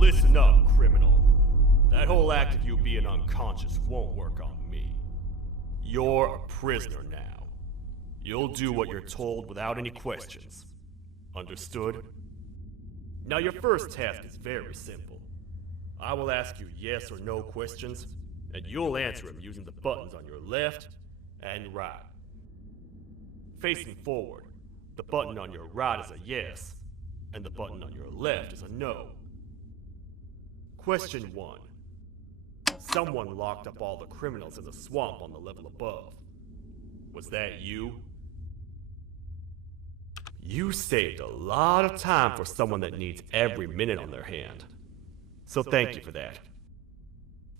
Listen up, criminal. That whole act of you being unconscious won't work on me. You're a prisoner now. You'll do what you're told without any questions. Understood? Now your first task is very simple. I will ask you yes or no questions, and you'll answer them using the buttons on your left and right. Facing forward, the button on your right is a yes, and the button on your left is a no. Question 1. Someone locked up all the criminals in the swamp on the level above. Was that you? You saved a lot of time for someone that needs every minute on their hand. So thank you for that.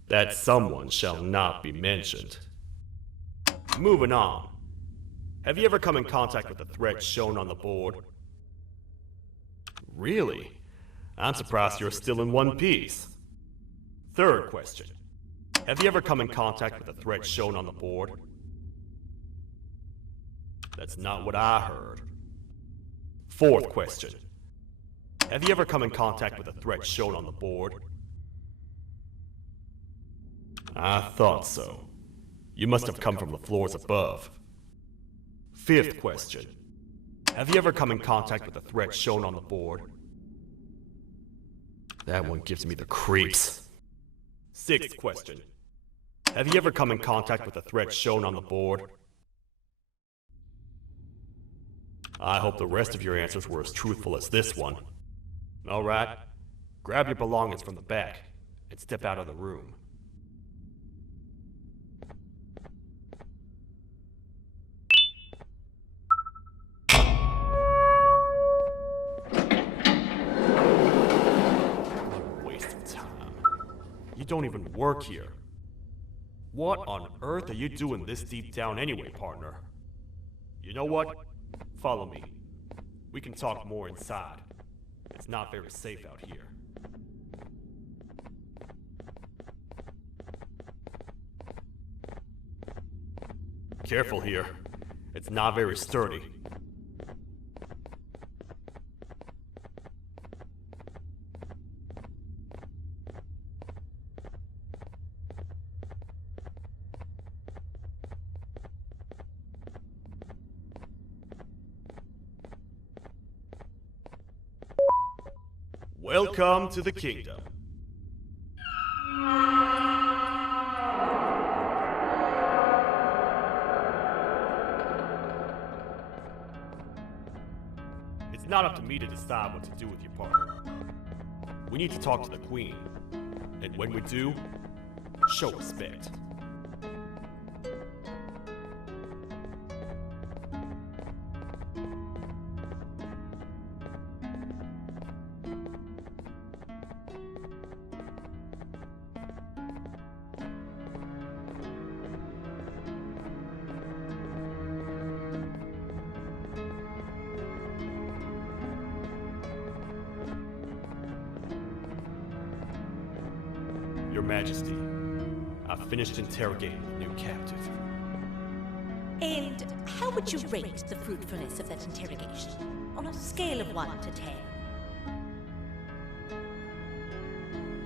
That someone shall not be mentioned. Moving on. Have you ever come in contact with the threat shown on the board? Really? I'm surprised you're still in one piece. Third question. Have you ever come in contact with the threat shown on the board? That's not what I heard. Fourth question. Have you ever come in contact with the threat shown on the board? I thought so. You must have come from the floors above. Fifth question. Have you ever come in contact with the threat shown on the board? That one gives me the creeps. Sixth question. Have you ever come in contact with the threat shown on the board? I hope the rest of your answers were as truthful as this one. Alright, grab your belongings from the back and step out of the room. You don't even work here. What on earth are you doing this deep down anyway, partner? You know what? Follow me. We can talk more inside. It's not very safe out here. Careful here. It's not very sturdy. Welcome to the kingdom. It's not up to me to decide what to do with your partner. We need to talk to the queen. And when we do, show respect. Your Majesty, I've finished interrogating the new captive. And how would you rate the fruitfulness of that interrogation, on a scale of 1 to 10?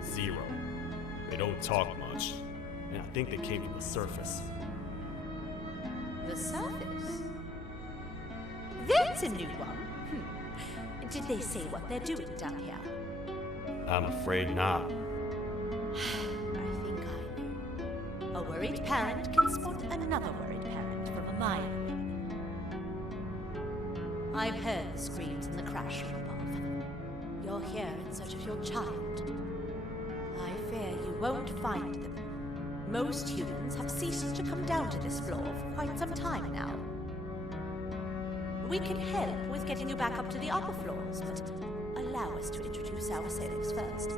0. They don't talk much, and I think they came from the surface. The surface? That's a new one. Did they say what they're doing down here? I'm afraid not. I think I know. A A worried parent can spot another worried parent from a mile away. I've heard the screams in the crash room above. You're here in search of your child. I fear you won't find them. Most humans have ceased to come down to this floor for quite some time now. We can help with getting you back up to the upper floors, but allow us to introduce ourselves first.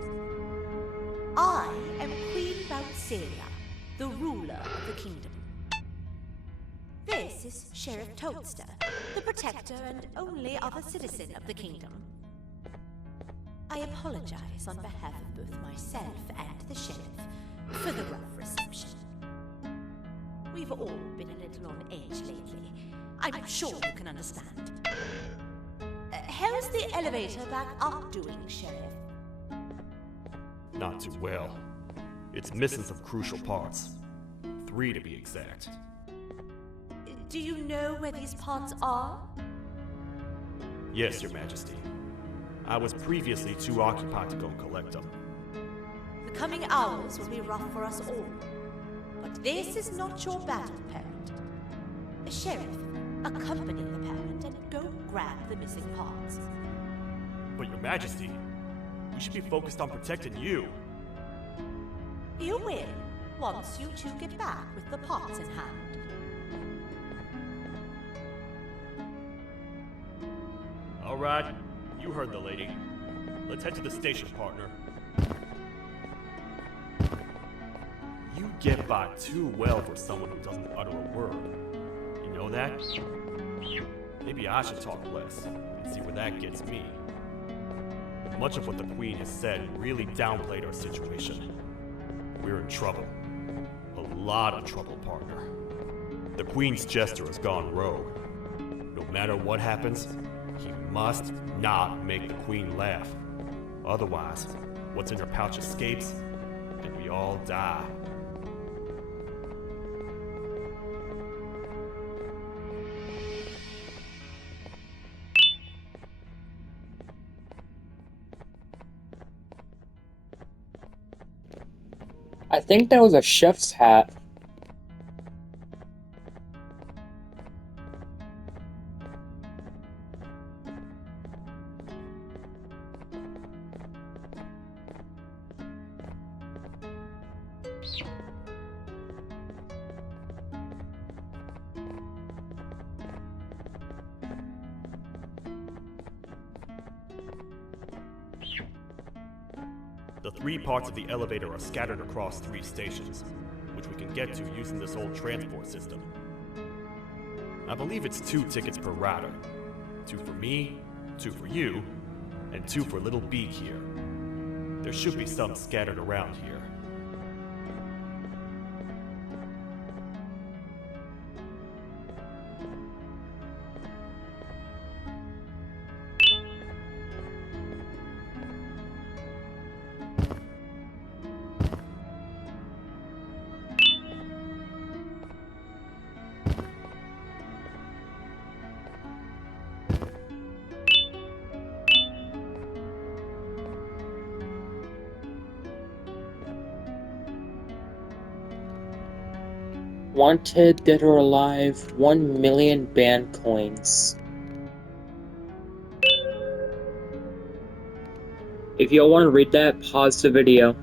I am Queen Bouncelia, the ruler of the kingdom. This is Sheriff Toadster, the protector and only other citizen of the kingdom. I apologize on behalf of both myself and the sheriff for the rough reception. We've all been a little on edge lately. I'm sure you can understand. How's the elevator back up doing, Sheriff? Not too well. It's missing some crucial parts. 3 to be exact. Do you know where these parts are? Yes, Your Majesty. I was previously too occupied to go collect them. The coming hours will be rough for us all. But this is not your battle, parent. Sheriff, accompany the parent and go grab the missing parts. But Your Majesty, we should be focused on protecting you. You will, once you two get back with the parts in hand. All right, you heard the lady. Let's head to the station, partner. You get by too well for someone who doesn't utter a word. You know that? Maybe I should talk less and see where that gets me. Much of what the Queen has said really downplayed our situation. We're in trouble. A lot of trouble, partner. The Queen's jester has gone rogue. No matter what happens, he must not make the Queen laugh. Otherwise, what's in her pouch escapes, and we all die. I think that was a chef's hat. The 3 parts of the elevator are scattered across 3 stations, which we can get to using this old transport system. I believe it's 2 tickets per rider. 2 for me, 2 for you, and 2 for Little Beak here. There should be some scattered around here. Wanted, dead or alive, 1 million band coins. If y'all want to read that, pause the video.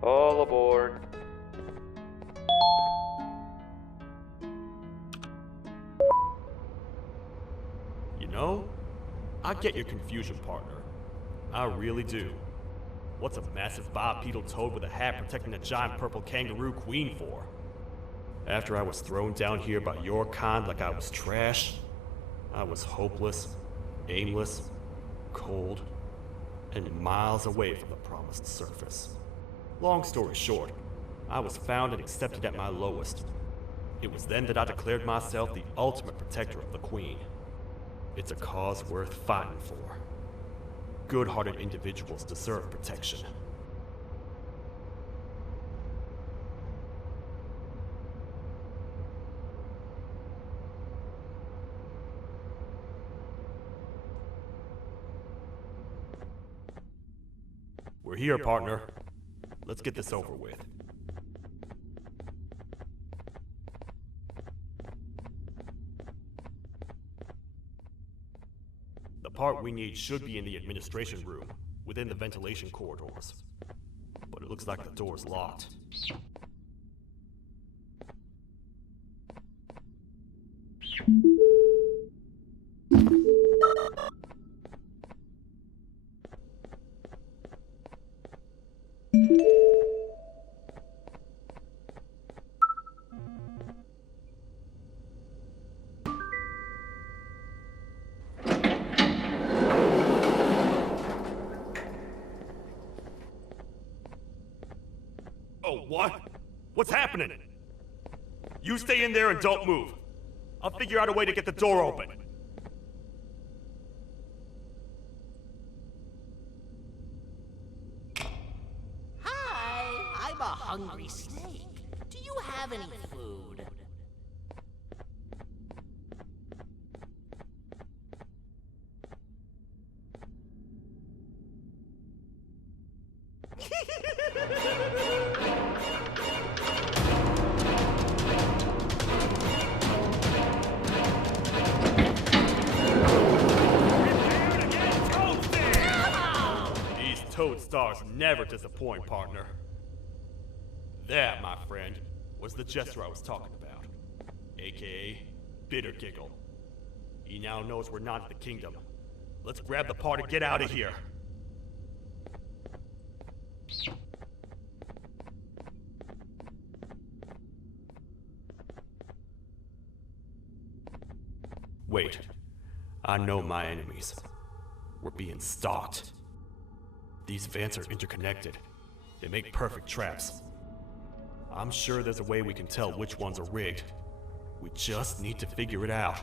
All aboard. You know, I get your confusion, partner. I really do. What's a massive bipedal toad with a hat protecting a giant purple kangaroo queen for? After I was thrown down here by your kind like I was trash, I was hopeless, aimless, cold, and miles away from the promised surface. Long story short, I was found and accepted at my lowest. It was then that I declared myself the ultimate protector of the Queen. It's a cause worth fighting for. Good-hearted individuals deserve protection. We're here, partner. Let's get this over with. The part we need should be in the administration room, within the ventilation corridors. But it looks like the door's locked. Oh, what? What's happening? You stay in there and don't move. I'll figure out a way to get the door open. Hi, I'm a hungry snake. Do you have any food? These toad stars never disappoint, partner. That, my friend, was the jester I was talking about. AKA Bitter Giggle. He now knows we're not in the kingdom. Let's grab the part and get out of here. Wait. I know my enemies. We're being stalked. These vents are interconnected. They make perfect traps. I'm sure there's a way we can tell which ones are rigged. We just need to figure it out.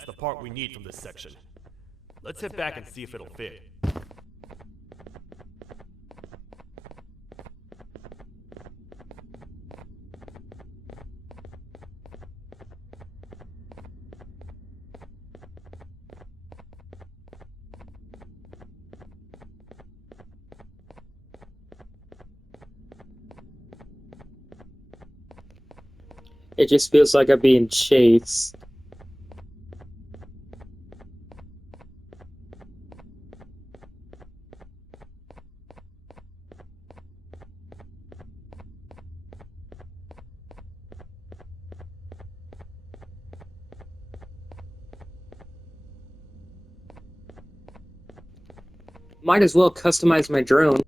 That's the part we need from this section. Let's head back and see if it'll fit. It just feels like I'm being chased. Might as well customize my drone.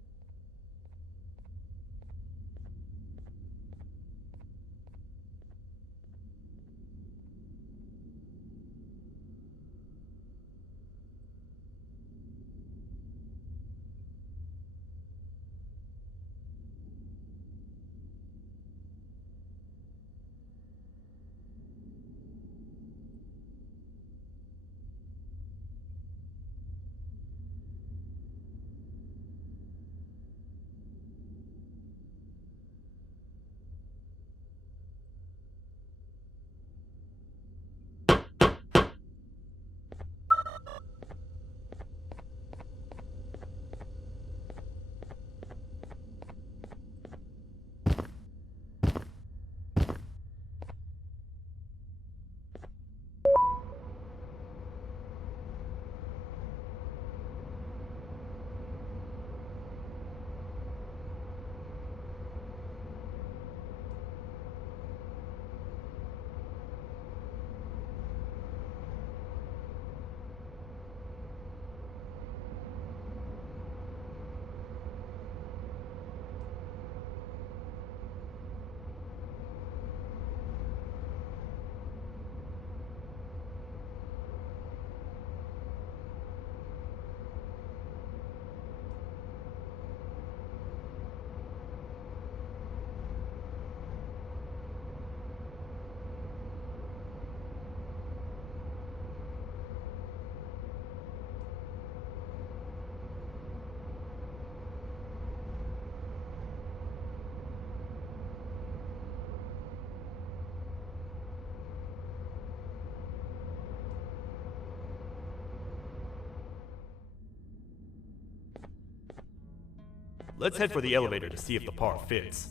Let's head for the elevator to see if the part fits.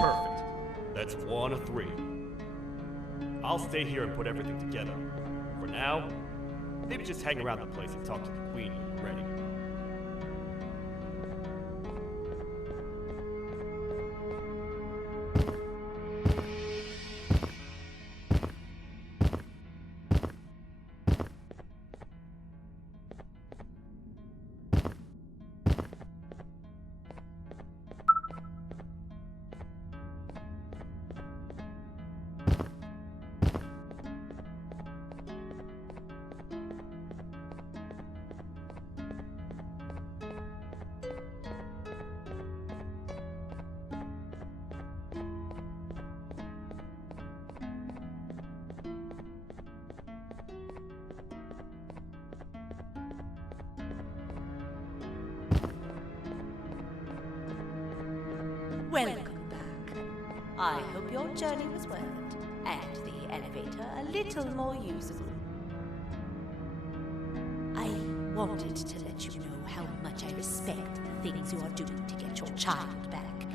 Perfect. That's 1 of 3. I'll stay here and put everything together. For now, maybe just hang around the place and talk to the Queen when you're ready. Welcome back. I hope your journey was worth it, and the elevator a little more usable. I wanted to let you know how much I respect the things you are doing to get your child back.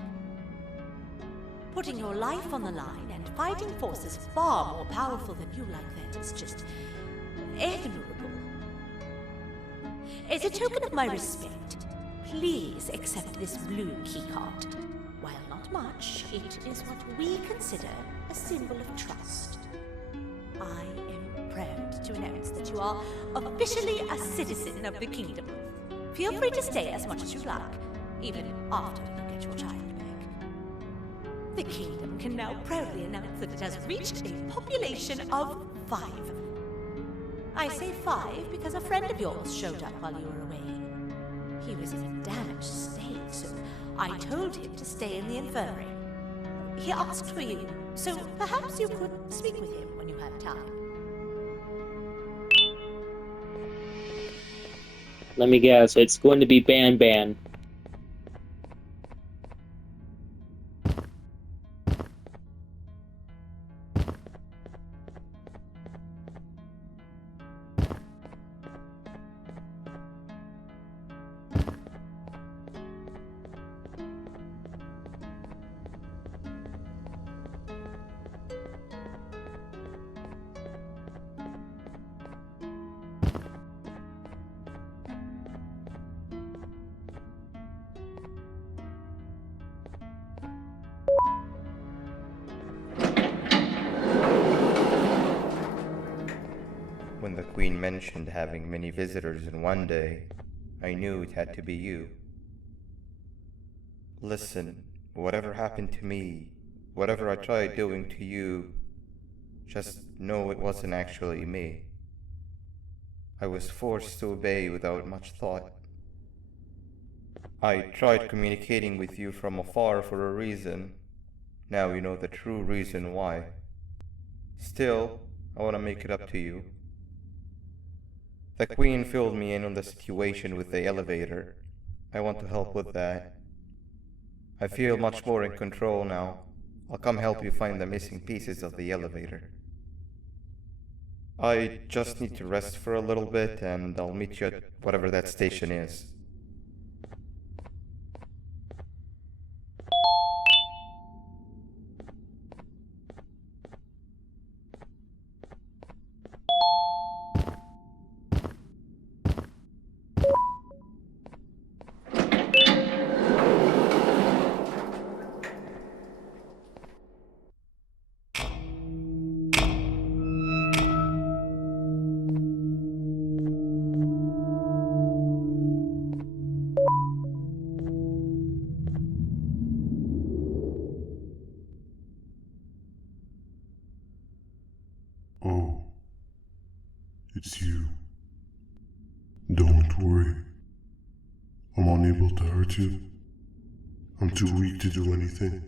Putting your life on the line and fighting forces far more powerful than you like that is just admirable. As a token of my respect, please accept this blue keycard. While not much, it is what we consider a symbol of trust. I am proud to announce that you are officially a citizen of the kingdom. Feel free to stay as much as you like, even after you get your child back. The kingdom can now proudly announce that it has reached a population of 5. I say 5 because a friend of yours showed up while you were away. He was in a damaged state, so I told him to stay in the infirmary. He asked for you, so perhaps you could speak with him when you have time. Let me guess, it's going to be Banban. When the Queen mentioned having many visitors in one day, I knew it had to be you. Listen, whatever happened to me, whatever I tried doing to you, just know it wasn't actually me. I was forced to obey without much thought. I tried communicating with you from afar for a reason. Now you know the true reason why. Still, I want to make it up to you. The Queen filled me in on the situation with the elevator. I want to help with that. I feel much more in control now. I'll come help you find the missing pieces of the elevator. I just need to rest for a little bit and I'll meet you at whatever that station is. Oh, it's you. Don't worry. I'm unable to hurt you. I'm too weak to do anything.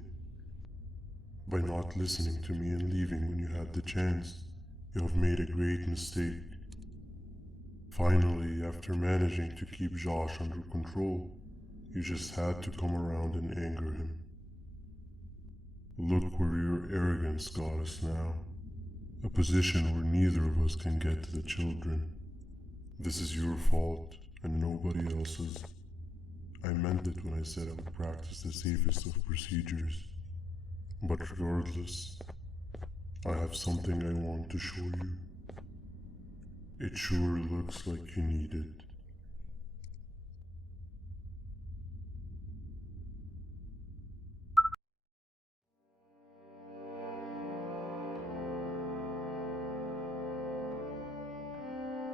By not listening to me and leaving when you had the chance, you have made a great mistake. Finally, after managing to keep Josh under control, you just had to come around and anger him. Look where your arrogance got us now. A position where neither of us can get to the children. This is your fault, and nobody else's. I meant it when I said I would practice the safest of procedures. But regardless, I have something I want to show you. It sure looks like you need it.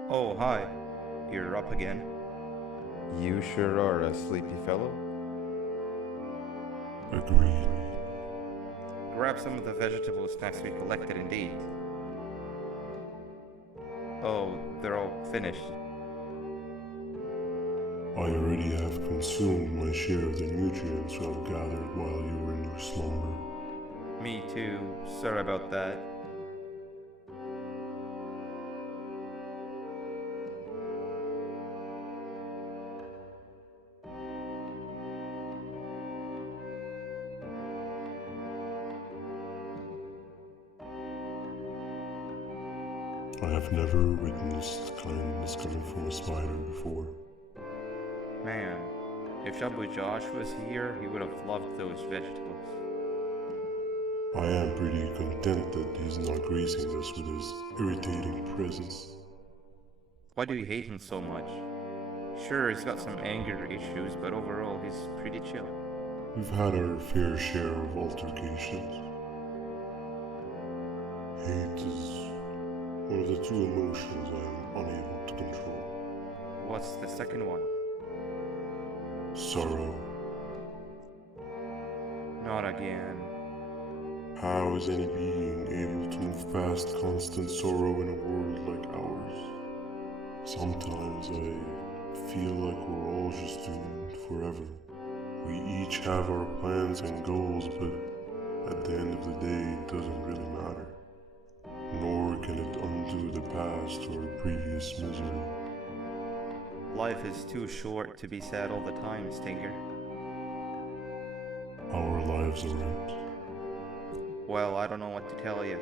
Oh, hi. You're up again. You sure are a sleepy fellow. Agreed. Grab some of the vegetable snacks we collected indeed. Oh, they're all finished. I already have consumed my share of the nutrients you have gathered while you were in your slumber. Me too. Sorry about that. I have never witnessed kindness coming from a spider before. Man, if Jabu Josh was here, he would have loved those vegetables. I am pretty content that he's not gracing us with his irritating presence. Why do you hate him so much? Sure, he's got some anger issues, but overall he's pretty chill. We've had our fair share of altercations. Hate is one of the two emotions I am unable to control. What's the second one? Sorrow. Not again. How is any being able to move past constant sorrow in a world like ours? Sometimes I feel like we're all just doomed forever. We each have our plans and goals, but at the end of the day, it doesn't really matter. Nor can it undo the past or previous misery. Life is too short to be sad all the time, Stinger. Our lives aren't. Well, I don't know what to tell you.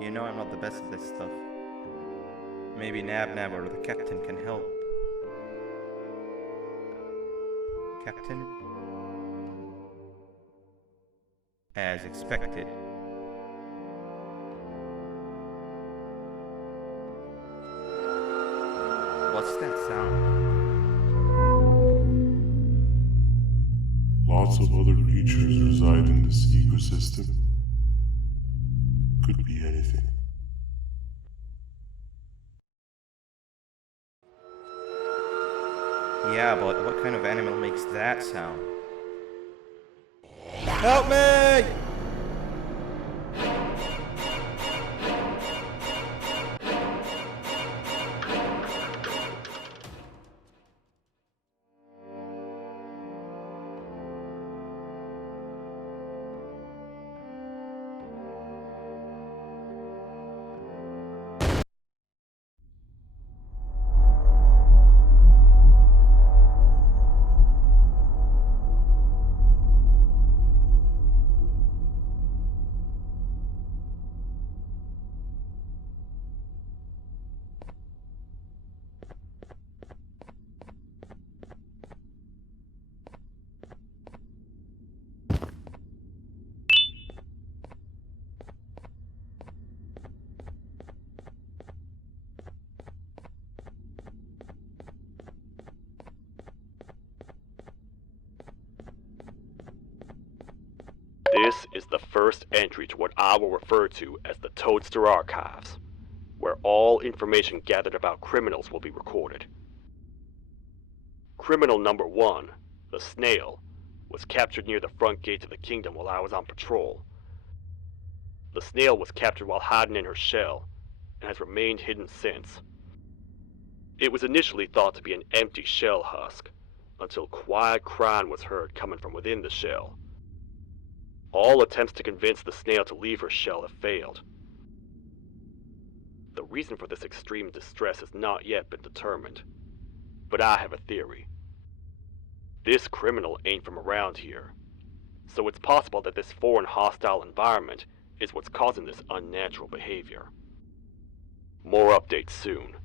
You know I'm not the best at this stuff. Maybe Nab or the captain can help. Captain? As expected. What's that sound? Lots of other creatures reside in this ecosystem. Could be anything. Yeah, but what kind of animal makes that sound? Help me! This is the first entry to what I will refer to as the Toadster Archives, where all information gathered about criminals will be recorded. Criminal number 1, the snail, was captured near the front gate of the kingdom while I was on patrol. The snail was captured while hiding in her shell, and has remained hidden since. It was initially thought to be an empty shell husk, until quiet crying was heard coming from within the shell. All attempts to convince the snail to leave her shell have failed. The reason for this extreme distress has not yet been determined, but I have a theory. This criminal ain't from around here, so it's possible that this foreign hostile environment is what's causing this unnatural behavior. More updates soon.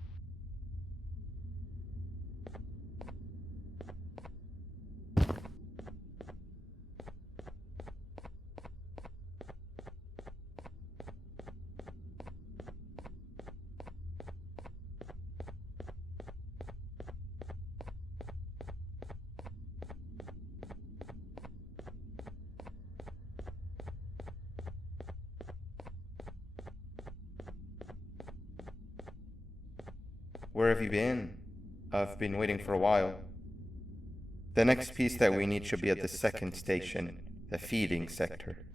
Where have you been? I've been waiting for a while. The next piece that we need should be at the second station, the feeding sector.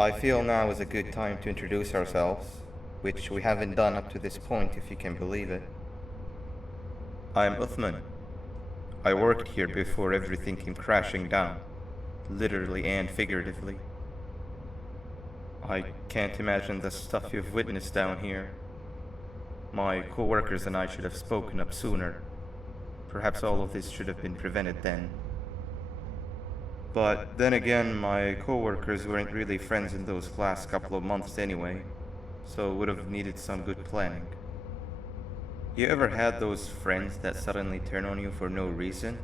I feel now is a good time to introduce ourselves, which we haven't done up to this point, if you can believe it. I'm Uthman. I worked here before everything came crashing down, literally and figuratively. I can't imagine the stuff you've witnessed down here. My co-workers and I should have spoken up sooner. Perhaps all of this should have been prevented then. But then again, my coworkers weren't really friends in those last couple of months anyway, so would have needed some good planning. You ever had those friends that suddenly turn on you for no reason?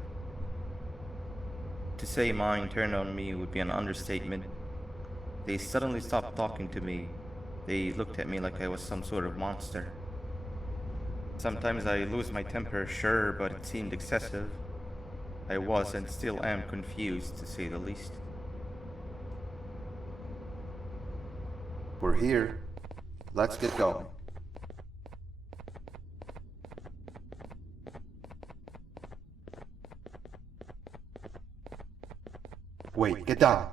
To say mine turned on me would be an understatement. They suddenly stopped talking to me. They looked at me like I was some sort of monster. Sometimes I lose my temper, sure, but it seemed excessive. I was and still am confused, to say the least. We're here. Let's get going. Wait, get down.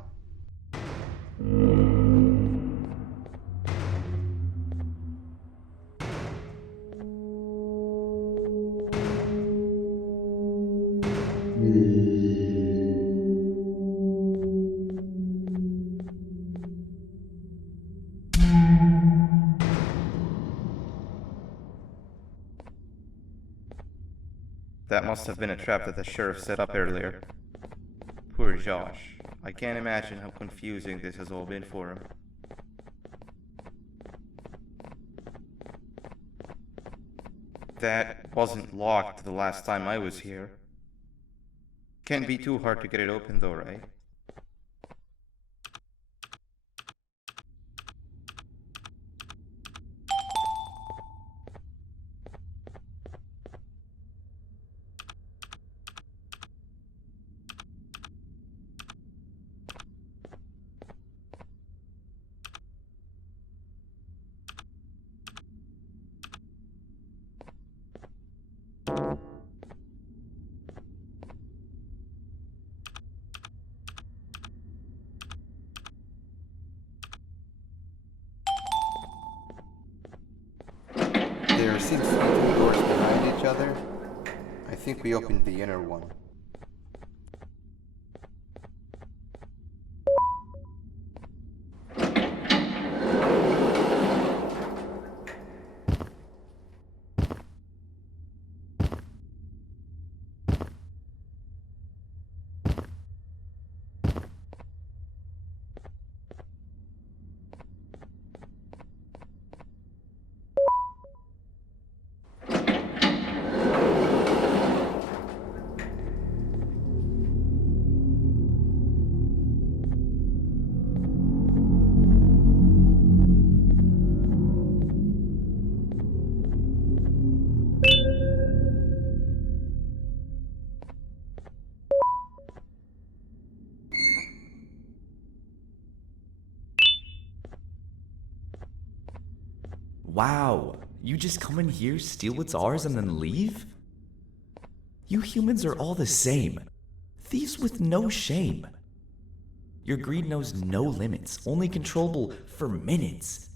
That must have been a trap that the sheriff set up earlier. Poor Josh. I can't imagine how confusing this has all been for him. That wasn't locked the last time I was here. Can't be too hard to get it open though, right? There seems to be two doors behind each other. I think we opened the inner one. Wow, you just come in here, steal what's ours, and then leave? You humans are all the same. Thieves with no shame. Your greed knows no limits, only controllable for minutes.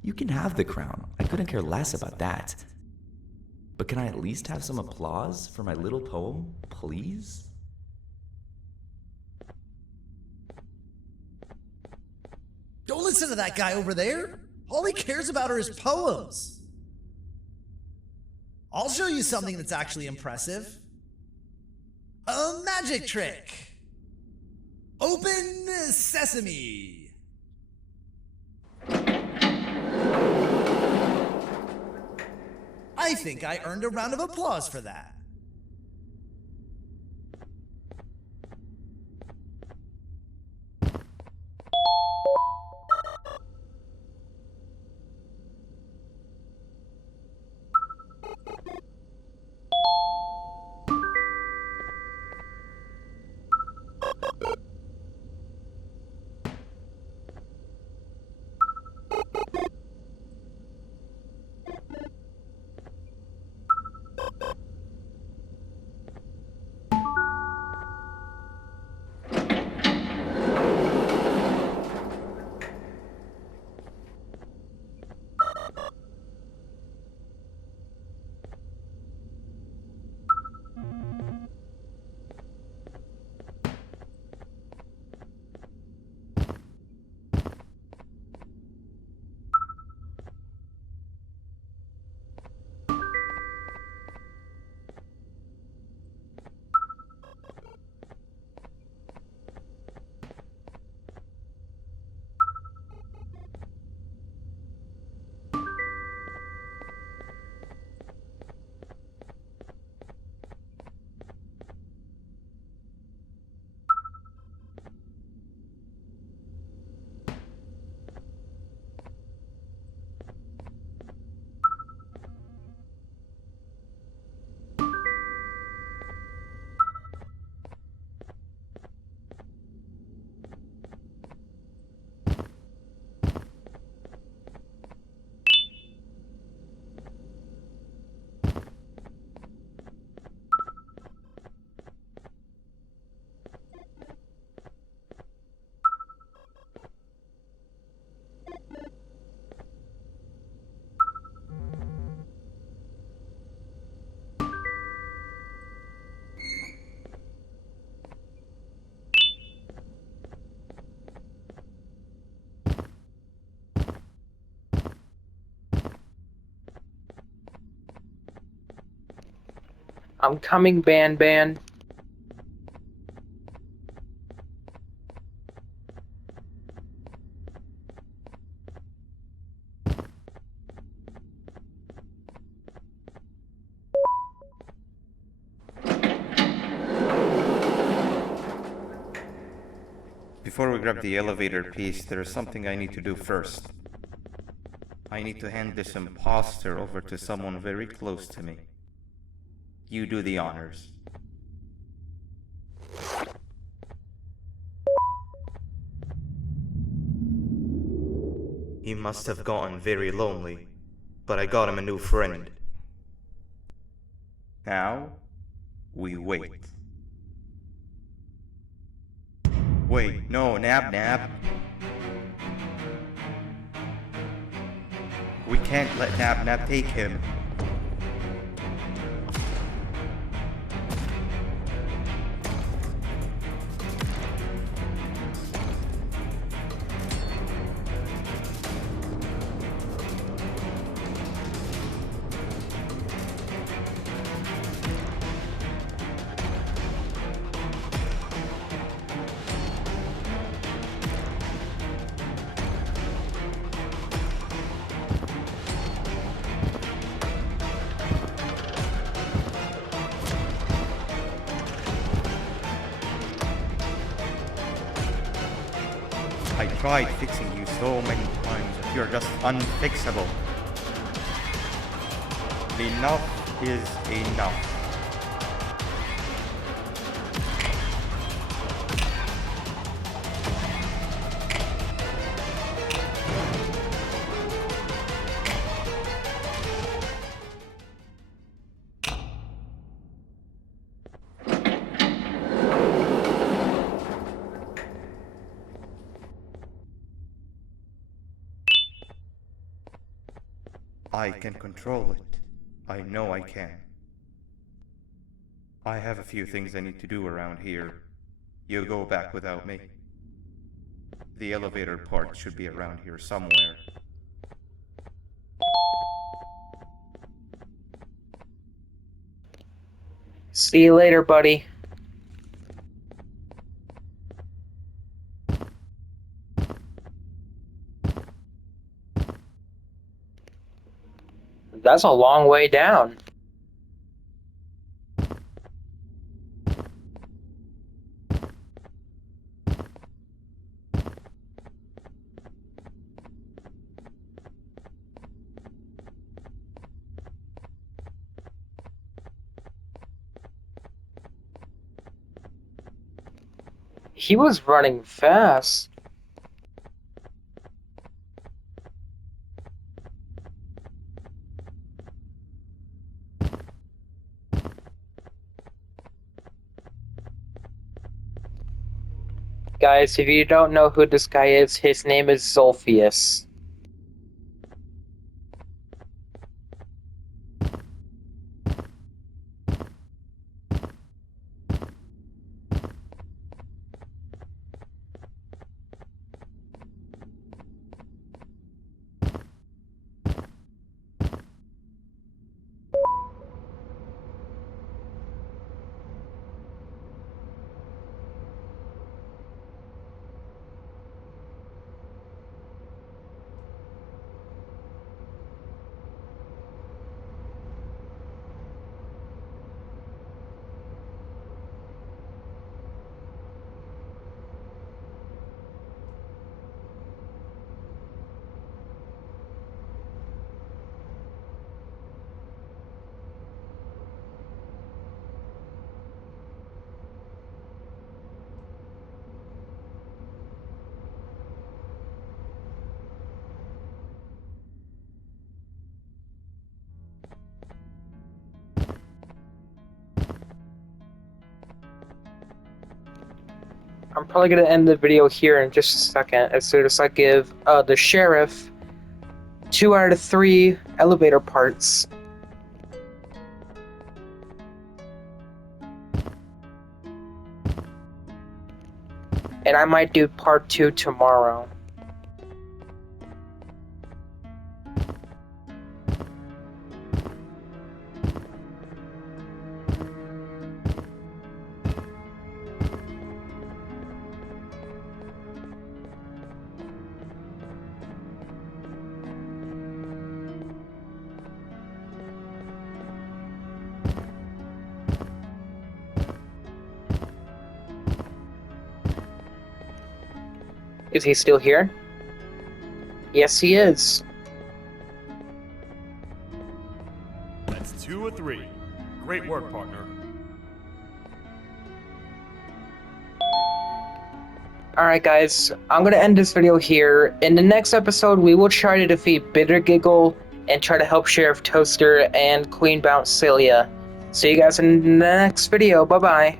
You can have the crown, I couldn't care less about that. But can I at least have some applause for my little poem, please? Don't listen to that guy over there. All he cares about are his poems. I'll show you something that's actually impressive. A magic trick. Open sesame. I think I earned a round of applause for that. I'm coming, Banban. Before we grab the elevator piece, there's something I need to do first. I need to hand this imposter over to someone very close to me. You do the honors. He must have gotten very lonely, but I got him a new friend. Now, we wait. Wait, no, Nab. We can't let Nab take him. I tried fixing you so many times that you're just unfixable. Enough is enough. I can control it. I know I can. I have a few things I need to do around here. You go back without me. The elevator part should be around here somewhere. See you later, buddy. That's a long way down. He was running fast. Guys, if you don't know who this guy is, his name is Zolphius. I'm probably going to end the video here in just a second, as soon as I give the sheriff 2 out of 3 elevator parts. And I might do part 2 tomorrow. Is he still here? Yes, he is. That's 2 of 3. Great work, partner. Alright guys, I'm gonna end this video here. In the next episode, we will try to defeat Bitter Giggle and try to help Sheriff Toaster and Queen Bounce Celia. See you guys in the next video. Bye-bye.